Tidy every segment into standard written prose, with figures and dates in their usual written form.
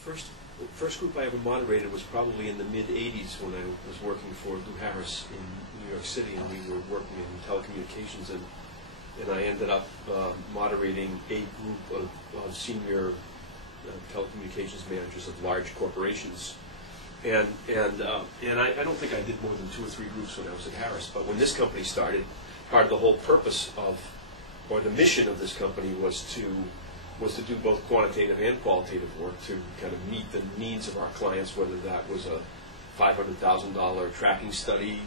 first group I ever moderated was probably in the mid-'80s when I was working for Lou Harris in New York City, and we were working in telecommunications, and I ended up moderating a group of senior telecommunications managers of large corporations. And I don't think I did more than 2 or 3 groups when I was at Harris, but when this company started, part of the whole purpose of, or the mission of this company was to do both quantitative and qualitative work to kind of meet the needs of our clients, whether that was a $500,000 tracking study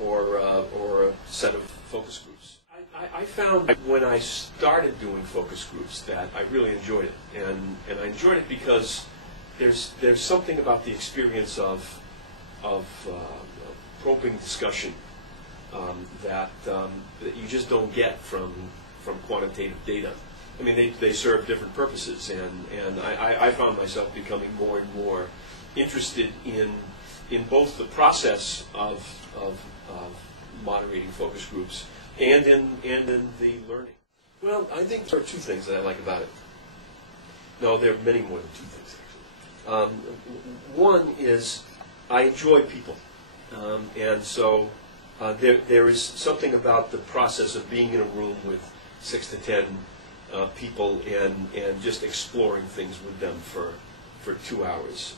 or a set of focus groups. I found when I started doing focus groups that I really enjoyed it, and I enjoyed it because there's something about the experience of probing discussion that you just don't get from quantitative data. I mean, they serve different purposes, and I found myself becoming more and more interested in both the process of moderating focus groups and in the learning. Well, I think there are 2 things that I like about it. No, there are many more than 2 things, actually. One is I enjoy people, and so there is something about the process of being in a room with 6 to 10 people and just exploring things with them for 2 hours.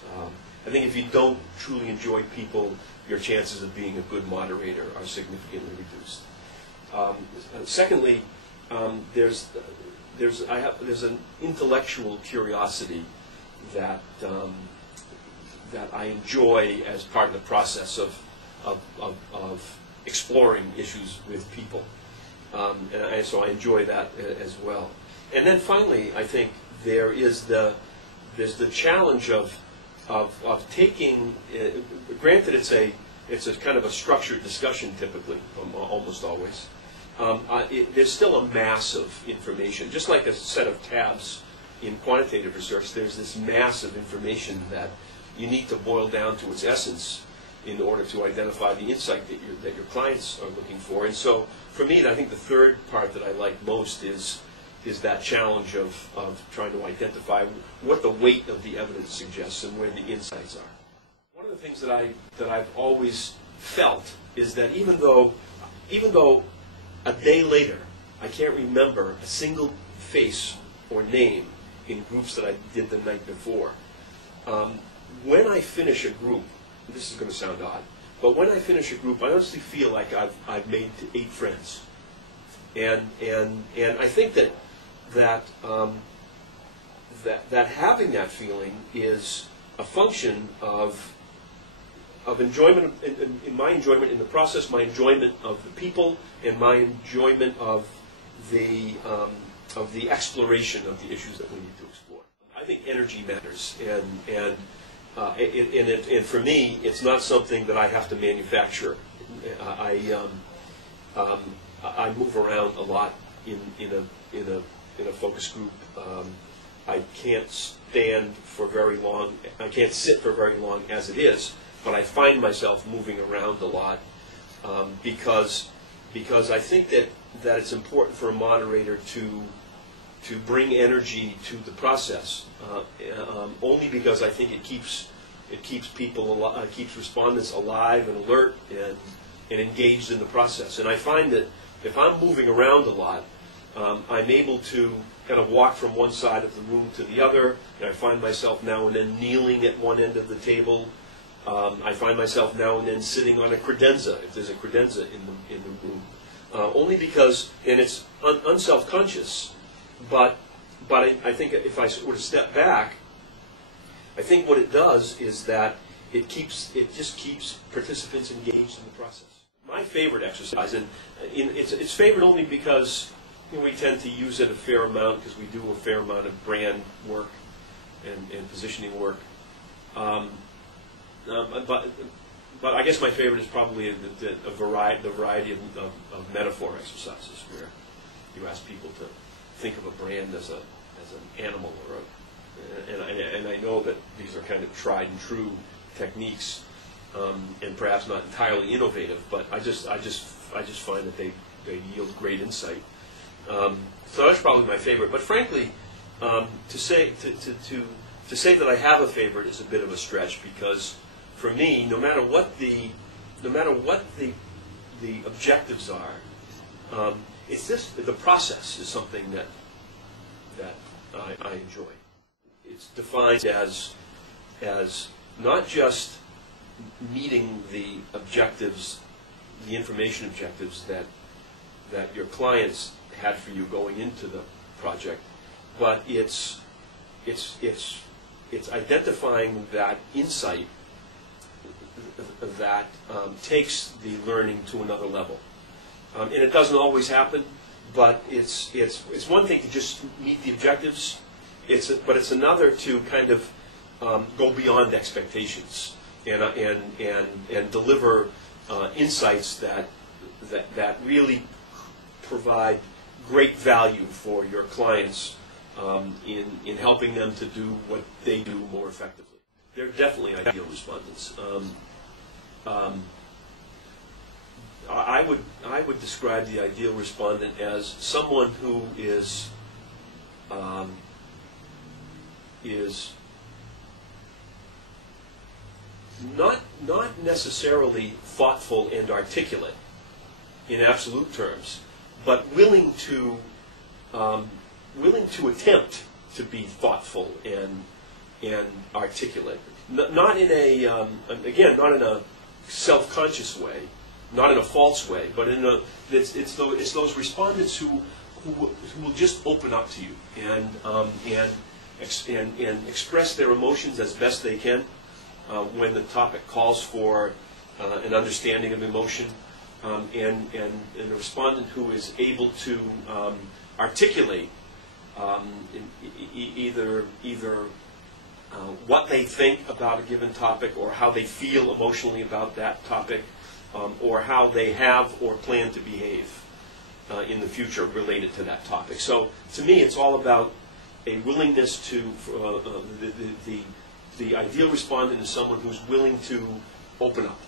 I think if you don't truly enjoy people, your chances of being a good moderator are significantly reduced. Secondly, there's an intellectual curiosity that I enjoy as part of the process of exploring issues with people, and so I enjoy that as well. And then finally, I think there's the challenge of taking. Granted, it's a kind of a structured discussion typically, almost always. There's still a mass of information, just like a set of tabs in quantitative research. There's this mass of information that you need to boil down to its essence in order to identify the insight that your clients are looking for. And so, for me, I think the third part that I like most is that challenge of trying to identify what the weight of the evidence suggests and where the insights are. One of the things that I've always felt is that even though a day later I can't remember a single face or name in groups that I did the night before, when I finish a group, this is going to sound odd, but when I finish a group, I honestly feel like I've made 8 friends, and I think that having that feeling is a function of enjoyment, in my enjoyment in the process, my enjoyment of the people, and my enjoyment of the exploration of the issues that we need to explore. I think energy matters, and for me, it's not something that I have to manufacture. I move around a lot in a focus group. I can't stand for very long. I can't sit for very long as it is, but I find myself moving around a lot because I think that it's important for a moderator to bring energy to the process. Only because I think it keeps people keeps respondents alive and alert and engaged in the process. And I find that if I'm moving around a lot, I'm able to kind of walk from one side of the room to the other, and I find myself now and then kneeling at one end of the table. I find myself now and then sitting on a credenza, if there's a credenza in the room, only because, and it's unselfconscious, but I think if I were to step back, I think what it does is that it just keeps participants engaged in the process. My favorite exercise, and it's favorite only because we tend to use it a fair amount because we do a fair amount of brand work and positioning work. But I guess my favorite is probably the variety of metaphor exercises where you ask people to think of a brand as an animal and I know that these are kind of tried and true techniques and perhaps not entirely innovative, but I just find that they yield great insight. So that's probably my favorite. But frankly, to to say that I have a favorite is a bit of a stretch, because for me, no matter what the objectives are, it's just the process is something that I enjoy. It's defined as not just meeting the objectives, the information objectives that your clients had for you going into the project, but it's identifying that insight that takes the learning to another level. And it doesn't always happen, but it's one thing to just meet the objectives. But it's another to kind of go beyond expectations and deliver insights that really provide great value for your clients in helping them to do what they do more effectively. They're definitely ideal respondents. I would describe the ideal respondent as someone who is not necessarily thoughtful and articulate in absolute terms, but willing to attempt to be thoughtful and articulate. Not in a again, not in a self-conscious way, not in a false way, but it's those respondents who will just open up to you and express their emotions as best they can when the topic calls for an understanding of emotion, and a respondent who is able to articulate either what they think about a given topic, or how they feel emotionally about that topic, or how they have or plan to behave in the future related to that topic. So to me, it's all about a willingness to, the ideal respondent is someone who's willing to open up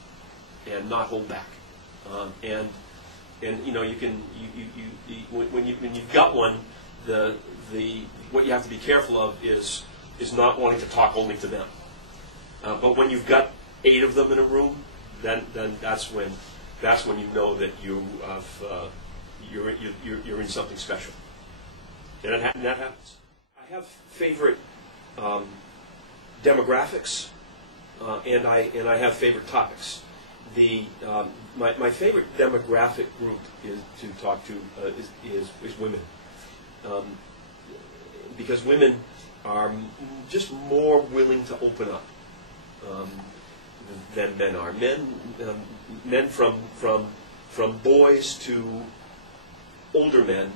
and not hold back. And you know, when you've got one, what you have to be careful of is not wanting to talk only to them. But when you've got 8 of them in a room, then that's when you know that you're in something special. And that happens. I have favorite demographics, and I have favorite topics. My favorite demographic group to talk to is women, because women are just more willing to open up than men are. Men from boys to older men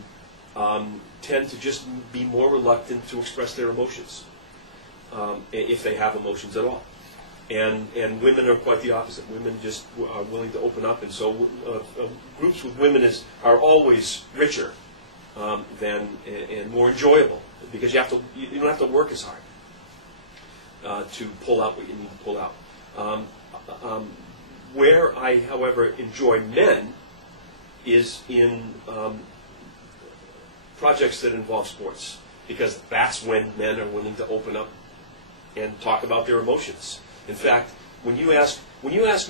tend to just be more reluctant to express their emotions, if they have emotions at all. And women are quite the opposite. Women just are willing to open up, and so groups with women are always richer and more enjoyable, because you don't have to work as hard to pull out what you need to pull out. Where I, however, enjoy men is in projects that involve sports, because that's when men are willing to open up and talk about their emotions. In fact, when you ask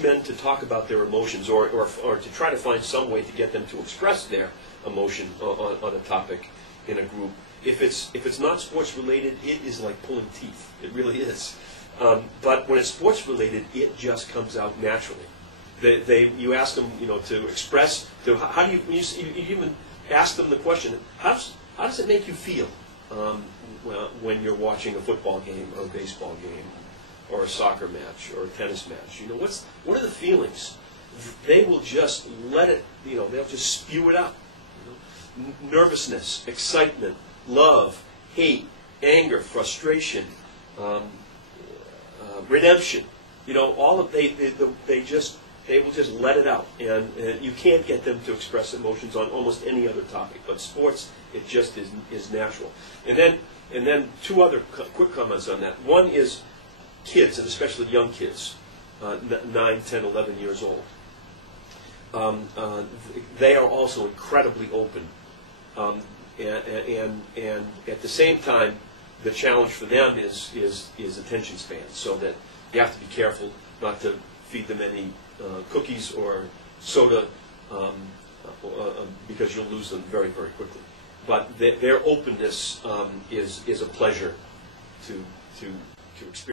men to talk about their emotions, or to try to find some way to get them to express their emotion on a topic in a group, if it's not sports related, it is like pulling teeth. It really is. But when it's sports related, it just comes out naturally. You ask them, to express. How do you even ask them the question? How does it make you feel when you're watching a football game or a baseball game, or a soccer match, or a tennis match? What are the feelings? They will just let it. They'll just spew it out. Nervousness, excitement, love, hate, anger, frustration, redemption. All of they will just let it out, and you can't get them to express emotions on almost any other topic. But sports, it just is natural. And then 2 other quick comments on that. One is kids, and especially young kids, 9, 10, 11 years old. They are also incredibly open, and at the same time, the challenge for them is attention span, so that you have to be careful not to feed them any cookies or soda because you'll lose them very, very quickly. But their openness is a pleasure to experience.